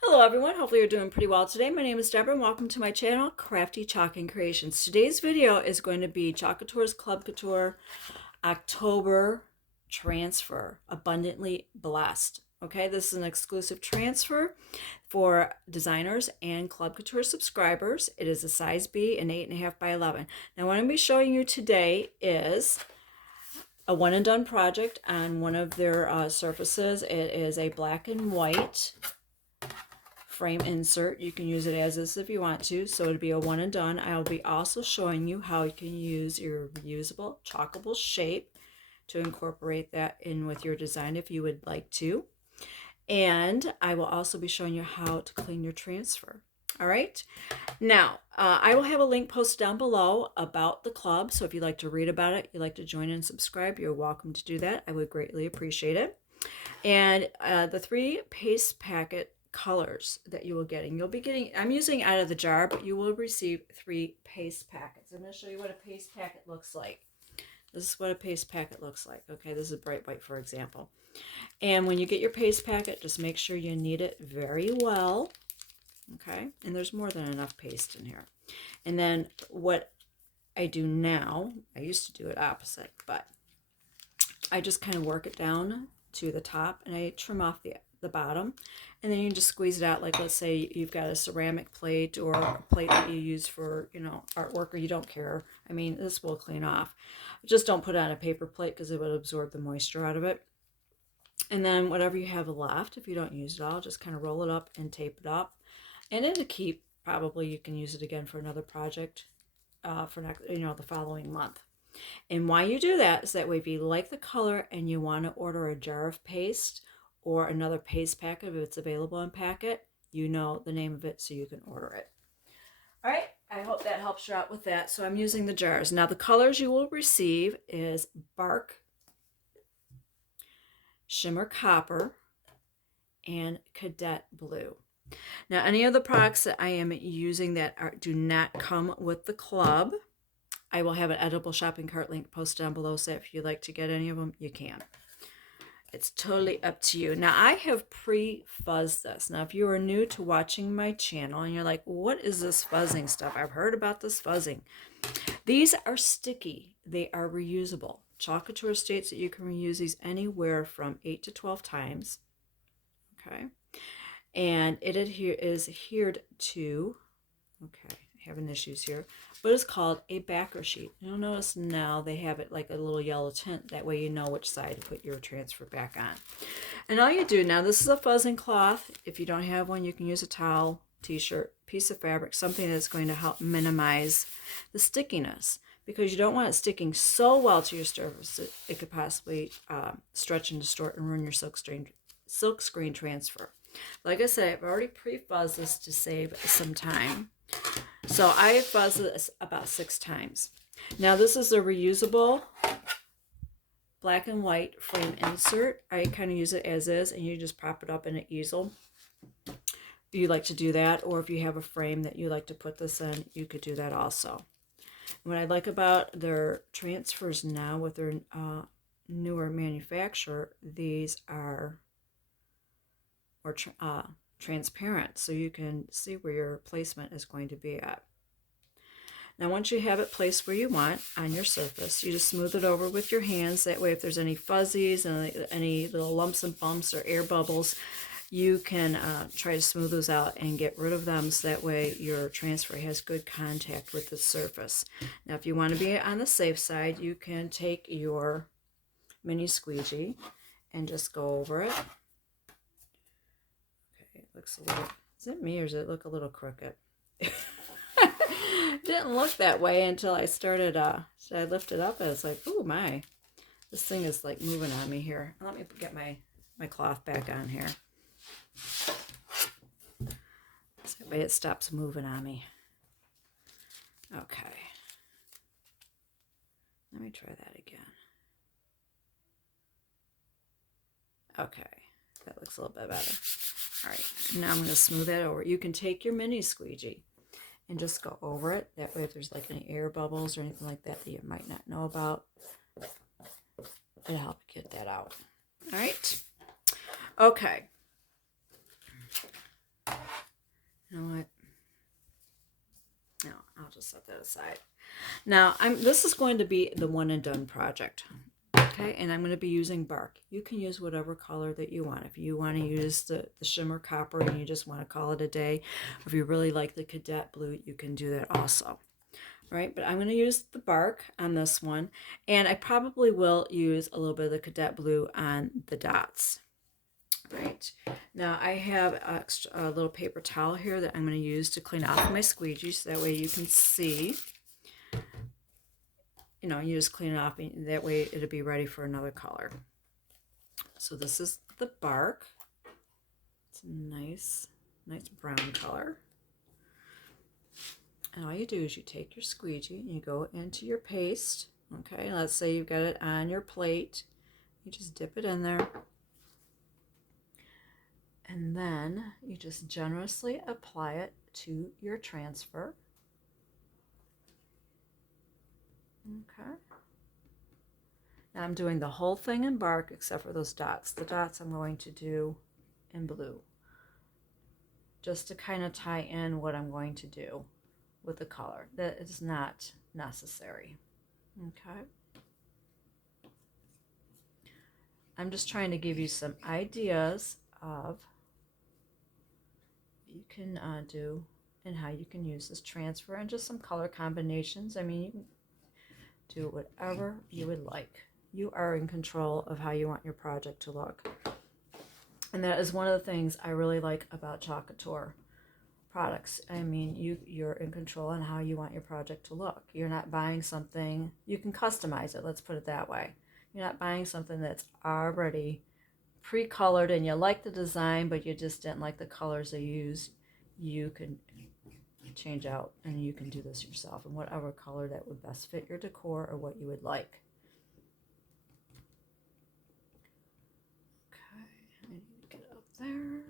Hello everyone, hopefully you're doing pretty well today. My name is Deborah and welcome to my channel, Crafty Chalk and Creations. Today's video is going to be Chalk Couture's Club Couture October transfer, Abundantly Blessed. Okay, this is an exclusive transfer for designers and Club Couture subscribers. It is a size B and 8.5 by 11. Now what I'm going to be showing you today is a one and done project on one of their surfaces. It is a black and white frame insert. You can use it as is if you want to, so it'll be a one and done. I'll be also showing you how you can use your reusable chalkable shape to incorporate that in with your design if you would like to. And I will also be showing you how to clean your transfer. All right. Now, I will have a link posted down below about the club. So if you'd like to read about it, you'd like to join and subscribe, you're welcome to do that. I would greatly appreciate it. And the 3 paste packet colors that you will you'll be getting, I'm using out of the jar, but you will receive 3 paste packets. I'm going to show you what a paste packet looks like. This is what a paste packet looks like. Okay, this is bright white, for example. And when you get your paste packet, just make sure you knead it very well. Okay, and there's more than enough paste in here. And then what I do now, I used to do it opposite, but I just kind of work it down to the top and I trim off the bottom, and then you can just squeeze it out. Like, let's say you've got a ceramic plate or a plate that you use for, artwork, or you don't care. I mean, this will clean off. Just don't put it on a paper plate because it would absorb the moisture out of it. And then whatever you have left, if you don't use it all, just kind of roll it up and tape it up. And it'll keep, probably you can use it again for another project for next, the following month. And why you do that is that way if you like the color and you want to order a jar of paste or another paste packet, if it's available in packet, you know the name of it so you can order it. All right, I hope that helps you out with that. So I'm using the jars. Now the colors you will receive is Bark, Shimmer Copper, and Cadet Blue. Now any of the products that I am using that do not come with the club, I will have an edible shopping cart link posted down below, so if you'd like to get any of them, you can. It's totally up to you. Now, I have pre-fuzzed this. Now, if you are new to watching my channel and you're like, what is this fuzzing stuff? I've heard about this fuzzing. These are sticky. They are reusable. Chalk Couture states that you can reuse these anywhere from 8 to 12 times. Okay. And it is adhered to, okay, having issues here, but it's called a backer sheet. You'll notice now they have it like a little yellow tint. That way you know which side to put your transfer back on. And all you do now, this is a fuzzing cloth. If you don't have one, you can use a towel, t-shirt, piece of fabric, something that's going to help minimize the stickiness, because you don't want it sticking so well to your surface that it could possibly stretch and distort and ruin your silk screen transfer. Like I said, I've already pre-fuzzed this to save some time. So I fuzzed this about 6 times. Now this is a reusable black and white frame insert. I kind of use it as is, and you just prop it up in an easel. You like to do that, or if you have a frame that you like to put this in, you could do that also. And what I like about their transfers now with their newer manufacturer, these are transparent, so you can see where your placement is going to be at. Now once you have it placed where you want on your surface, you just smooth it over with your hands. That way if there's any fuzzies and any little lumps and bumps or air bubbles, you can try to smooth those out and get rid of them, so that way your transfer has good contact with the surface. Now if you want to be on the safe side, you can take your mini squeegee and just go over it. Looks a little, is it me or does it look a little crooked? Didn't look that way until I started, I lifted up and it's like, oh my, this thing is like moving on me here. Let me get my cloth back on here. So that way it stops moving on me. Okay. Let me try that again. Okay, that looks a little bit better. All right, now I'm going to smooth that over. You can take your mini squeegee and just go over it. That way if there's like any air bubbles or anything like that that you might not know about, it'll help get that out. All right. Okay. just set that aside. Now, this is going to be the one and done project. Okay, and I'm going to be using bark. You can use whatever color that you want. If you want to use the shimmer copper and you just want to call it a day, or if you really like the cadet blue, you can do that also. Right, but I'm going to use the bark on this one, and I probably will use a little bit of the cadet blue on the dots. Right, now I have a little paper towel here that I'm going to use to clean off my squeegee, so that way you can see. You know, you just clean it off, and that way it'll be ready for another color. So this is the bark. It's a nice brown color. And all you do is you take your squeegee and you go into your paste. Okay, let's say you've got it on your plate. You just dip it in there. And then you just generously apply it to your transfer. Okay. Now I'm doing the whole thing in bark except for those dots. The dots I'm going to do in blue, just to kind of tie in what I'm going to do with the color. That is not necessary. Okay. I'm just trying to give you some ideas of what you can do and how you can use this transfer, and just some color combinations. I mean, you can do whatever you would like. You are in control of how you want your project to look. And that is one of the things I really like about Chalk Couture products. I mean, you're in control on how you want your project to look. You're not buying something, you can customize it, let's put it that way. You're not buying something that's already pre-colored and you like the design, but you just didn't like the colors they use. You can change out and you can do this yourself in whatever color that would best fit your decor or what you would like. Okay, I need to get up there.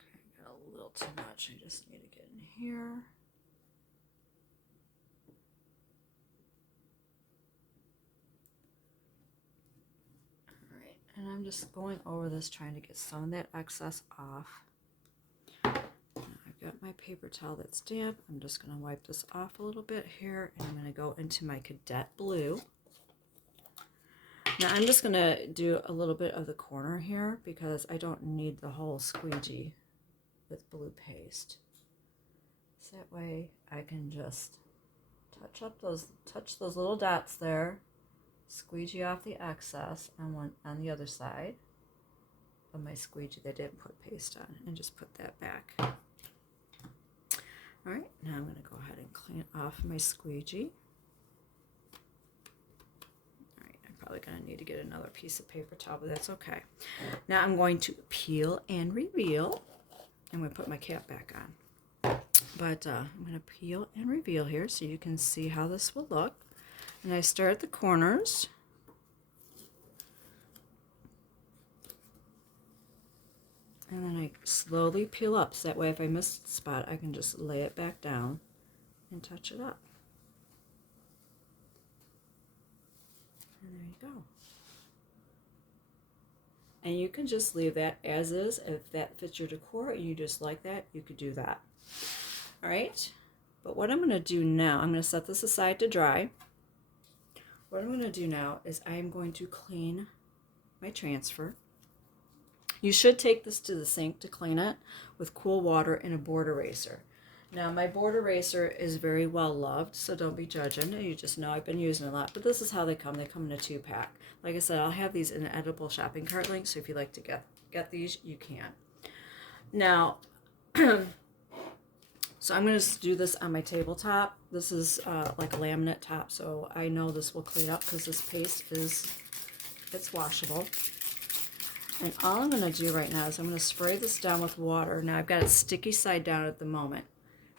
Okay, got a little too much. I just need to get in here. And I'm just going over this, trying to get some of that excess off. I've got my paper towel that's damp. I'm just going to wipe this off a little bit here, and I'm going to go into my cadet blue. Now I'm just going to do a little bit of the corner here because I don't need the whole squeegee with blue paste. So that way I can just touch those little dots there. Squeegee off the excess on the other side of my squeegee that didn't put paste on, and just put that back. All right, now I'm going to go ahead and clean off my squeegee. All right, I'm probably going to need to get another piece of paper towel, but that's okay. Now I'm going to peel and reveal. I'm going to put my cap back on. But I'm going to peel and reveal here so you can see how this will look. And I start at the corners. And then I slowly peel up, so that way if I miss the spot, I can just lay it back down and touch it up. And there you go. And you can just leave that as is. If that fits your decor and you just like that, you could do that. All right. But what I'm going to do now, I'm going to set this aside to dry. What I'm going to do now is I am going to clean my transfer. You should take this to the sink to clean it with cool water and a board eraser. Now my board eraser is very well loved, so don't be judging. You just know I've been using it a lot, but this is how they come. They come in a 2-pack. Like I said, I'll have these in an edible shopping cart link, so if you'd like to get these, you can. Now, so I'm going to do this on my tabletop. This is like a laminate top, so I know this will clean up because this paste it's washable. And all I'm going to do right now is I'm going to spray this down with water. Now I've got it sticky side down at the moment.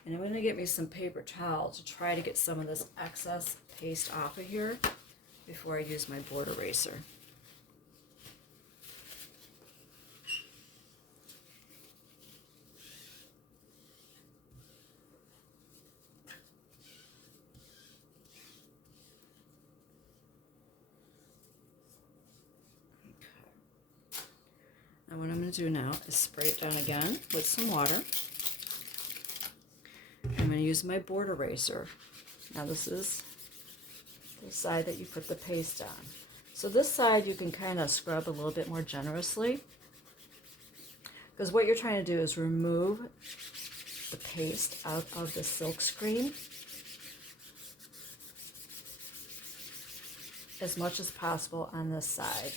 And I'm going to get me some paper towel to try to get some of this excess paste off of here before I use my board eraser. And what I'm going to do now is spray it down again with some water. I'm going to use my board eraser. Now this is the side that you put the paste on. So this side you can kind of scrub a little bit more generously, because what you're trying to do is remove the paste out of the silk screen as much as possible on this side.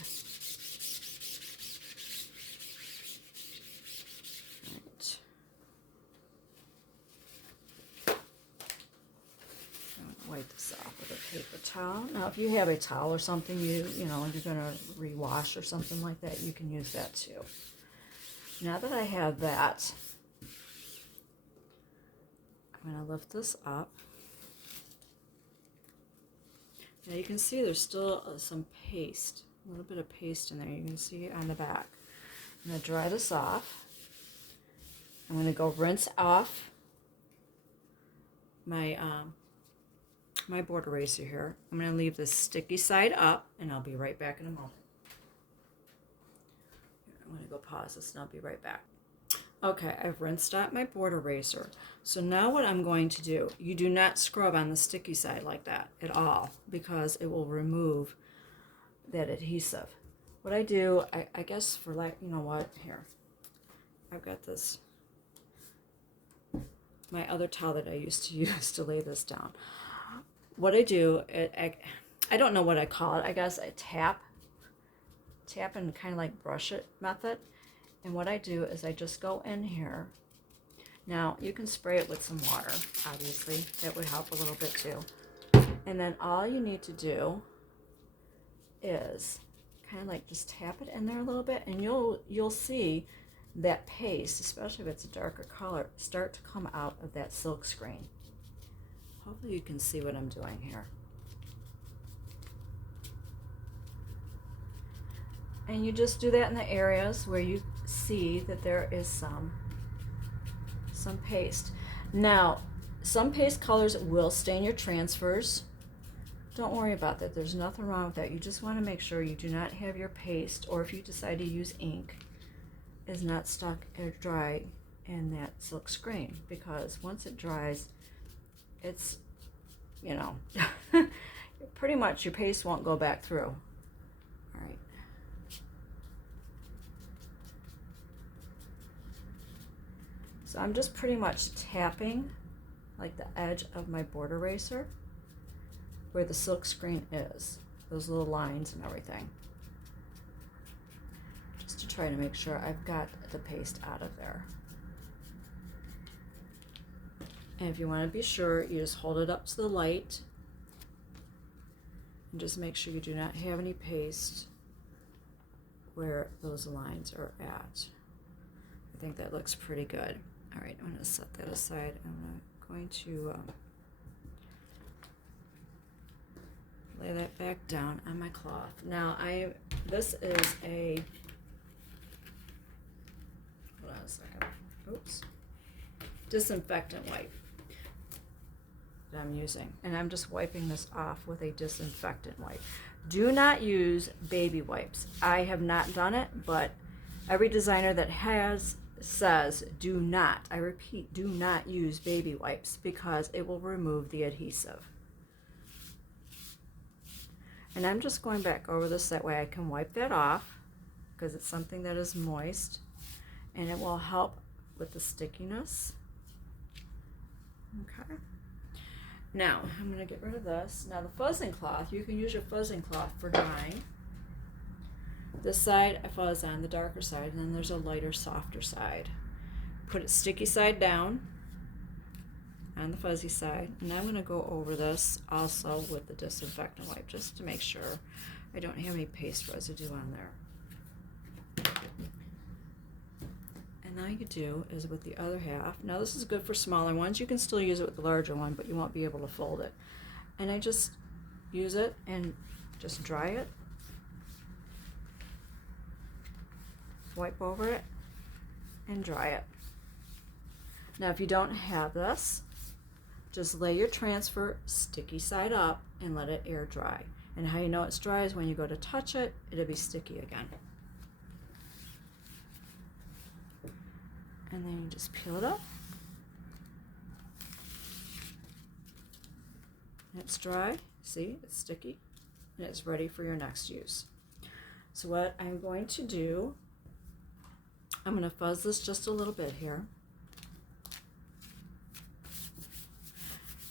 Wipe this off with a paper towel. Now, if you have a towel or something you know you're going to rewash or something like that, you can use that too. Now that I have that, I'm going to lift this up. Now you can see there's still some paste, a little bit of paste in there. You can see it on the back. I'm going to dry this off. I'm going to go rinse off my my board eraser here. I'm going to leave this sticky side up, and I'll be right back in a moment. I'm going to go pause this, and I'll be right back. Okay, I've rinsed out my board eraser. So now what I'm going to do, you do not scrub on the sticky side like that at all, because it will remove that adhesive. What I do, I guess for like, you know what, here, I've got this, my other towel that I used to use to lay this down. What I do, I don't know what I call it. I guess I tap and kind of like brush it method. And what I do is I just go in here. Now, you can spray it with some water, obviously. That would help a little bit too. And then all you need to do is kind of like just tap it in there a little bit, and you'll see that paste, especially if it's a darker color, start to come out of that silk screen. Hopefully you can see what I'm doing here. And you just do that in the areas where you see that there is some paste. Now, some paste colors will stain your transfers. Don't worry about that. There's nothing wrong with that. You just want to make sure you do not have your paste, or if you decide to use ink, is not stuck or dry in that silk screen, because once it dries, it's, you know, pretty much your paste won't go back through. All right. So I'm just pretty much tapping like the edge of my board eraser where the silk screen is, those little lines and everything, just to try to make sure I've got the paste out of there. And if you want to be sure, you just hold it up to the light and just make sure you do not have any paste where those lines are at. I think that looks pretty good. All right, I'm going to set that aside. I'm going to lay that back down on my cloth. Now, this is a, hold on a second, oops, disinfectant wipe that I'm using, and I'm just wiping this off with a disinfectant wipe. Do not use baby wipes. I have not done it, but every designer that has says do not, I repeat, do not use baby wipes, because it will remove the adhesive. And I'm just going back over this, that way I can wipe that off, because it's something that is moist, and it will help with the stickiness. Okay. Now, I'm going to get rid of this. Now, the fuzzing cloth, you can use your fuzzing cloth for drying. This side I fuzz on, the darker side, and then there's a lighter, softer side. Put it sticky side down on the fuzzy side, and I'm going to go over this also with the disinfectant wipe, just to make sure I don't have any paste residue on there. And all you do is with the other half, now this is good for smaller ones, you can still use it with the larger one, but you won't be able to fold it. And I just use it and just dry it, wipe over it, and dry it. Now if you don't have this, just lay your transfer sticky side up and let it air dry. And how you know it's dry is when you go to touch it, it'll be sticky again. And then you just peel it up. And it's dry. See, it's sticky. And it's ready for your next use. So what I'm going to do, I'm going to fuzz this just a little bit here.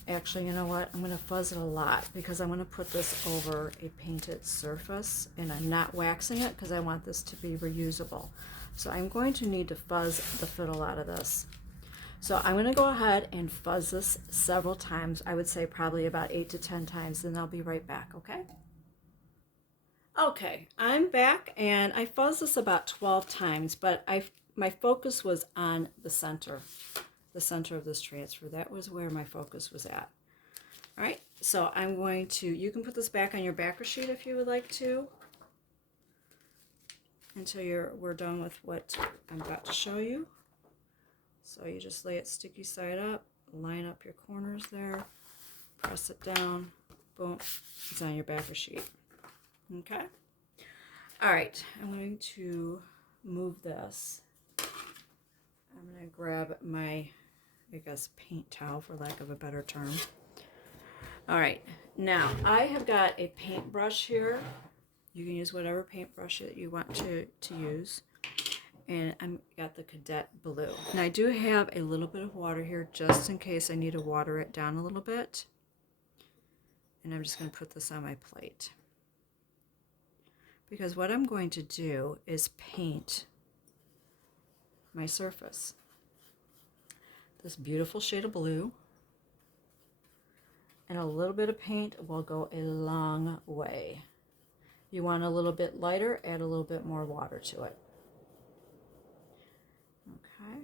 Actually, you know what? I'm going to fuzz it a lot because I'm going to put this over a painted surface, and I'm not waxing it because I want this to be reusable. So I'm going to need to fuzz the fiddle out of this. So I'm going to go ahead and fuzz this several times. I would say probably about 8 to 10 times, then I'll be right back, okay? Okay, I'm back, and I fuzzed this about 12 times, but my focus was on the center of this transfer. That was where my focus was at. All right, so I'm going to, you can put this back on your backer sheet if you would like to, until we're done with what I'm about to show you. So you just lay it sticky side up, line up your corners there, press it down, boom, it's on your backer sheet. Okay. All right, I'm going to move this. I'm going to grab my, I guess, paint towel, for lack of a better term. All right, now I have got a paintbrush here. You can use whatever paintbrush that you want to use. And I've got the Cadet Blue. And I do have a little bit of water here just in case I need to water it down a little bit. And I'm just going to put this on my plate. Because what I'm going to do is paint my surface. This beautiful shade of blue. And a little bit of paint will go a long way. You want a little bit lighter, add a little bit more water to it. Okay.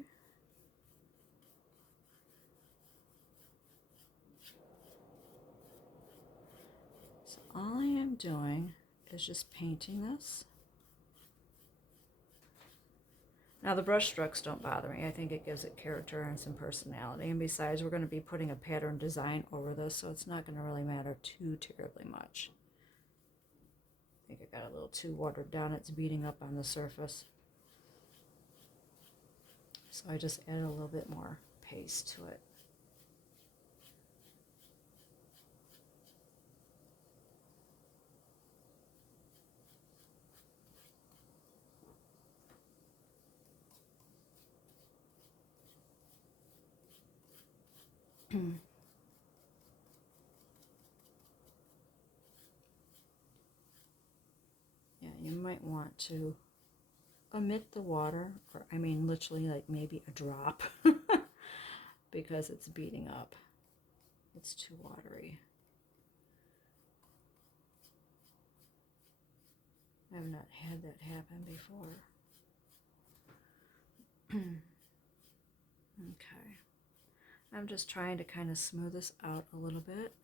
So all I am doing is just painting this. Now the brush strokes don't bother me. I think it gives it character and some personality. And besides, we're going to be putting a pattern design over this, so it's not going to really matter too terribly much. I think it got a little too watered down. It's beating up on the surface. So I just added a little bit more paste to it. Yeah, you might want to omit the water, or I mean literally like maybe a drop, because it's beating up. It's too watery. I've not had that happen before. Okay. I'm just trying to kind of smooth this out a little bit.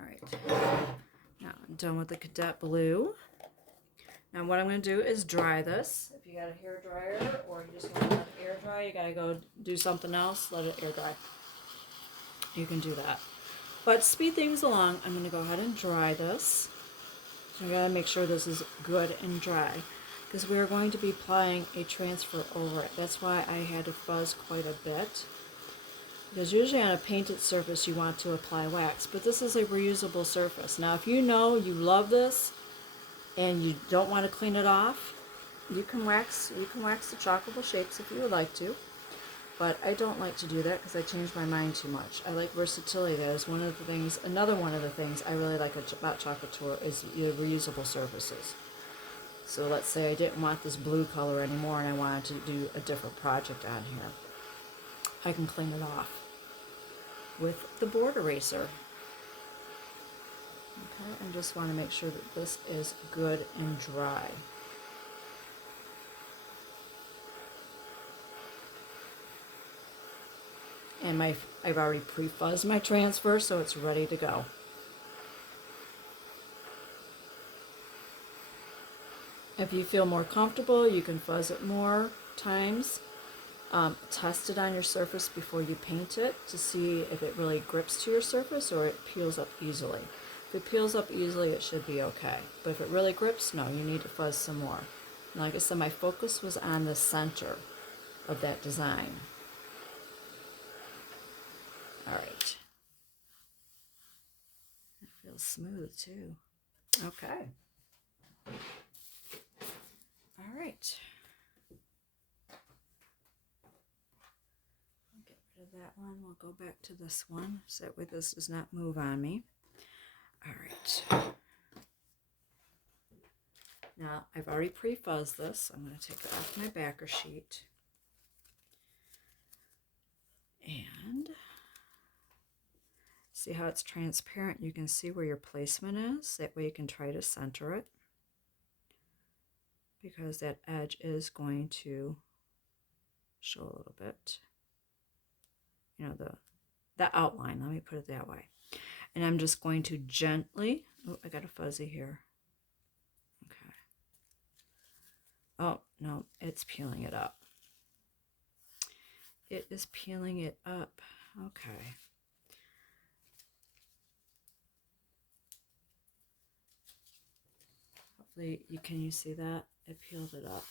All right. Now I'm done with the Cadet Blue. Now what I'm going to do is dry this. If you got a hair dryer or you just want to let it air dry, you got to go do something else, let it air dry. You can do that. But to speed things along, I'm going to go ahead and dry this. So I got to make sure this is good and dry, because we're going to be applying a transfer over it. That's why I had to fuzz quite a bit. Because usually on a painted surface you want to apply wax, but this is a reusable surface. Now if you know you love this and you don't want to clean it off, you can wax the chockable shapes if you would like to. But I don't like to do that because I change my mind too much. I like versatility. That is one of the things, another one of the things I really like about Chalk Couture is the reusable surfaces. So let's say I didn't want this blue color anymore and I wanted to do a different project on here. I can clean it off with the board eraser. Okay, I just want to make sure that this is good and dry. And I've already pre-fuzzed my transfer, so it's ready to go. If you feel more comfortable, you can fuzz it more times. Test it on your surface before you paint it to see if it really grips to your surface or it peels up easily. If it peels up easily, it should be okay. But if it really grips, no, you need to fuzz some more. And like I said, my focus was on the center of that design. All right. It feels smooth too. Okay. All right. I'll get rid of that one. We'll go back to this one so that way this does not move on me. All right. Now, I've already pre-fuzzed this. I'm going to take it off my backer sheet. And see how it's transparent? You can see where your placement is. That way you can try to center it, because that edge is going to show a little bit. You know, the outline, let me put it that way. And I'm just going to gently, oh, I got a fuzzy here. Okay. Oh, no, it's peeling it up. It is peeling it up. Okay. Hopefully can you see that? It peeled it up.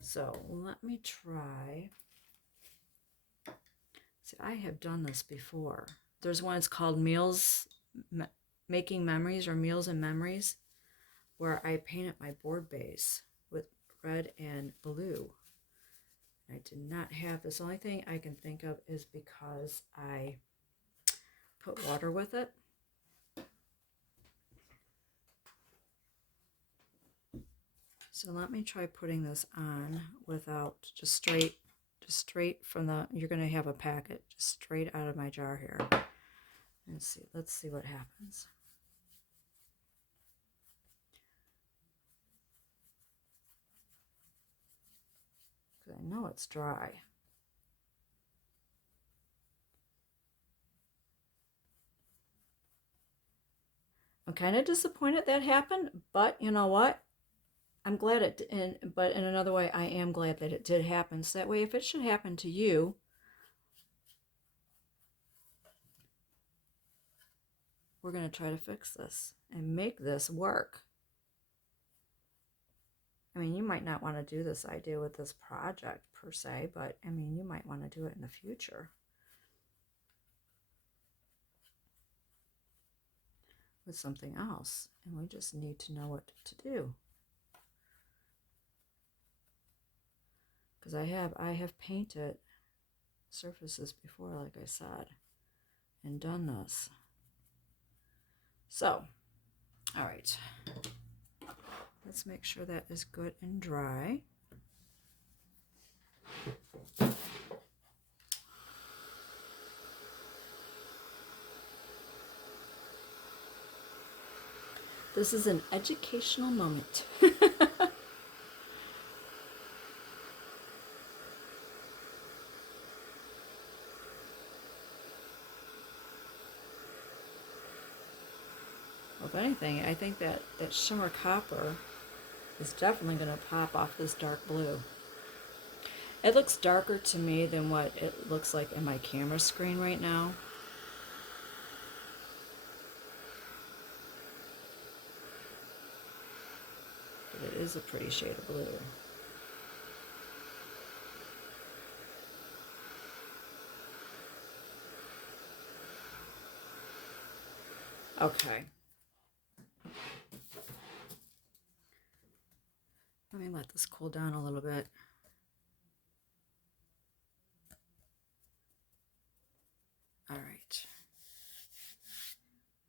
So let me try. See, I have done this before. There's one, it's called Making Memories, or Meals and Memories, where I painted my board base with red and blue. I did not have this. The only thing I can think of is because I put water with it. So let me try putting this on without, just straight from the, you're going to have a packet just straight out of my jar here. Let's see what happens. Because I know it's dry. I'm kind of disappointed that happened, but you know what? I'm glad it did, but in another way, I am glad that it did happen. So that way, if it should happen to you, we're going to try to fix this and make this work. I mean, you might not want to do this idea with this project per se, but I mean, you might want to do it in the future with something else. And we just need to know what to do. Because I have painted surfaces before, like I said, and done this. So, all right. Let's make sure that is good and dry. This is an educational moment. If anything, I think that shimmer copper is definitely going to pop off this dark blue. It looks darker to me than what it looks like in my camera screen right now. But it is a pretty shade of blue. Okay. Let me let this cool down a little bit. All right.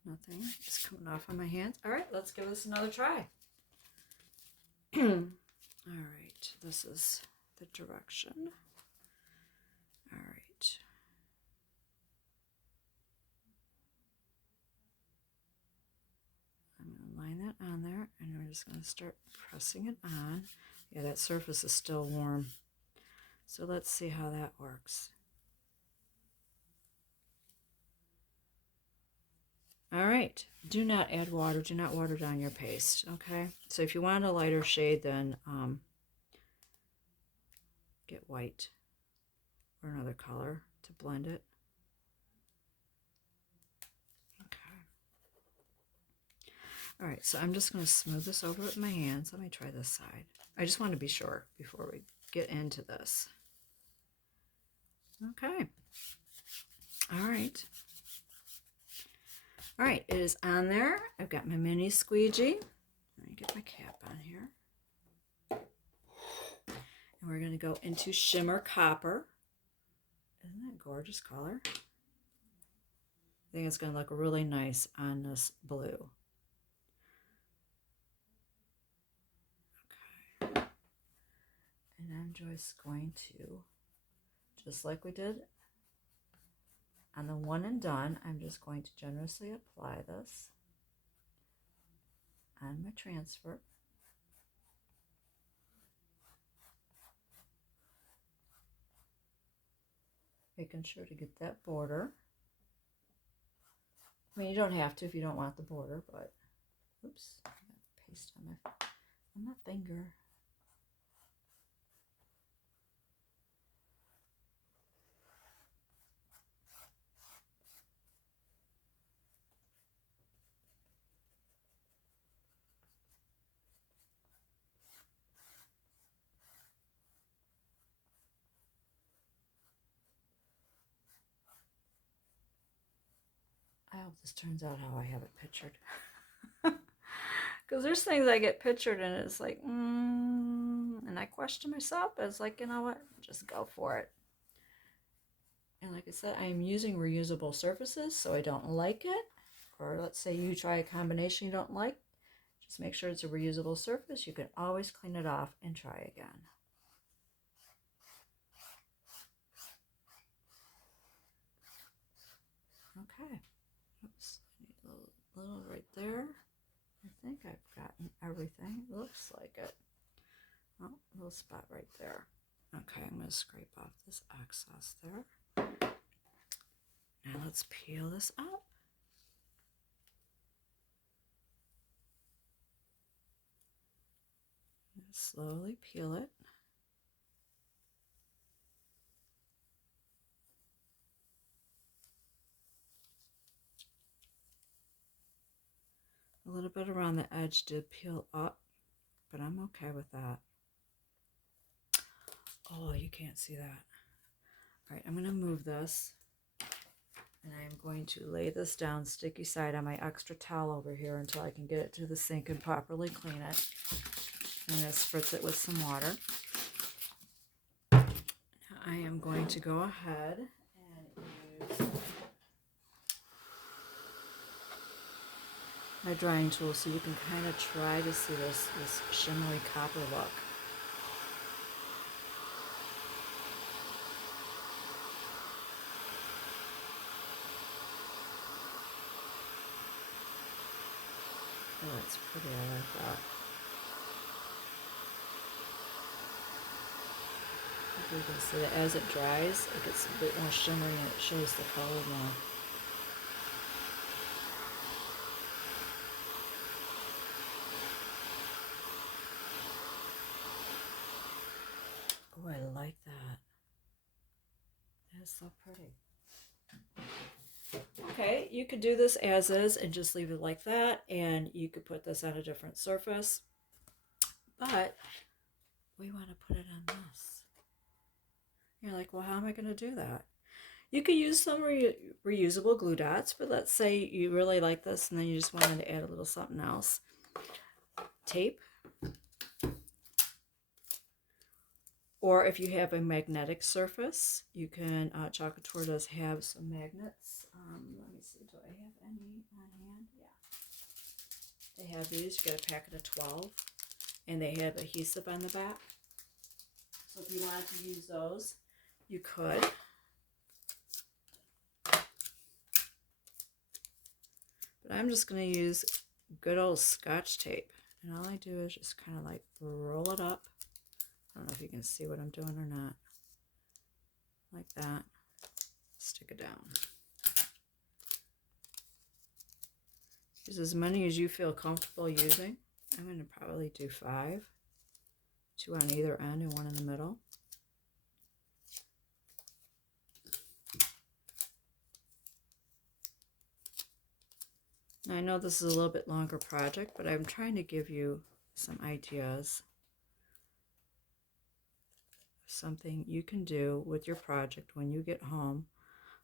Nothing is coming off on my hands. All right, let's give this another try. All right, this is the direction. All right. I'm going to line that on there, and we're just going to start pressing it on. Yeah, that surface is still warm. So let's see how that works. All right, do not add water. Do not water down your paste, okay? So if you want a lighter shade, then get white or another color to blend it. Okay. All right, so I'm just going to smooth this over with my hands. Let me try this side. I just want to be sure before we get into this. Okay. All right. All right, it is on there. I've got my mini squeegee. Let me get my cap on here. And we're going to go into Shimmer Copper. Isn't that a gorgeous color? I think it's going to look really nice on this blue. Okay. And I'm just going to, just like we did on the one and done, I'm just going to generously apply this on my transfer. Making sure to get that border. I mean, you don't have to if you don't want the border, but oops, I got paste on my finger. I hope this turns out how I have it pictured. Because there's things I get pictured and it's like, and I question myself. But it's like, you know what? Just go for it. And like I said, I am using reusable surfaces, so I don't like it. Or let's say you try a combination you don't like. Just make sure it's a reusable surface. You can always clean it off and try again. Okay. Oops, I need a little right there. I think I've gotten everything. It looks like it. Oh, a little spot right there. Okay, I'm going to scrape off this excess there. Now let's peel this up. Slowly peel it. A little bit around the edge did peel up, but I'm okay with that. Oh, you can't see that. All right, I'm going to move this, and I'm going to lay this down sticky side on my extra towel over here until I can get it to the sink and properly clean it. I'm going to spritz it with some water. Now I am going to go ahead and use my drying tool so you can kind of try to see this shimmery copper look. Oh, that's pretty. I like that. You can see that as it dries, it gets a bit more shimmery and it shows the color more. Oh, I like that. That's so pretty. Okay, you could do this as is and just leave it like that, and you could put this on a different surface, but we want to put it on this. You're like, well, how am I going to do that? You could use some reusable glue dots, but let's say you really like this and then you just wanted to add a little something else. Tape. Or if you have a magnetic surface, you can, Chalk Couture does have some magnets. Let me see, do I have any on hand? Yeah. They have these. You get a packet of 12, and they have adhesive on the back. So if you wanted to use those, you could. But I'm just going to use good old Scotch tape. And all I do is just kind of like roll it up. I don't know if you can see what I'm doing or not. Like that. Stick it down. Use as many as you feel comfortable using. I'm going to probably do 5. 2 on either end and 1 in the middle. Now, I know this is a little bit longer project, but I'm trying to give you some ideas of something you can do with your project when you get home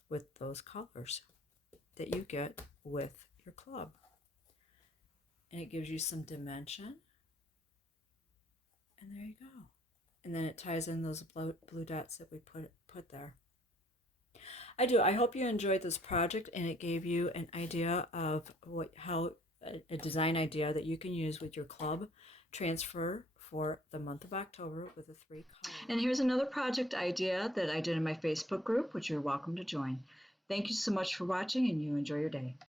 with those colors that you get with your club. And it gives you some dimension. And there you go. And then it ties in those blue dots that we put there. I hope you enjoyed this project and it gave you an idea of how a design idea that you can use with your club transfer for the month of October with the 3 colors. And here's another project idea that I did in my Facebook group, which you're welcome to join. Thank you so much for watching, and you enjoy your day.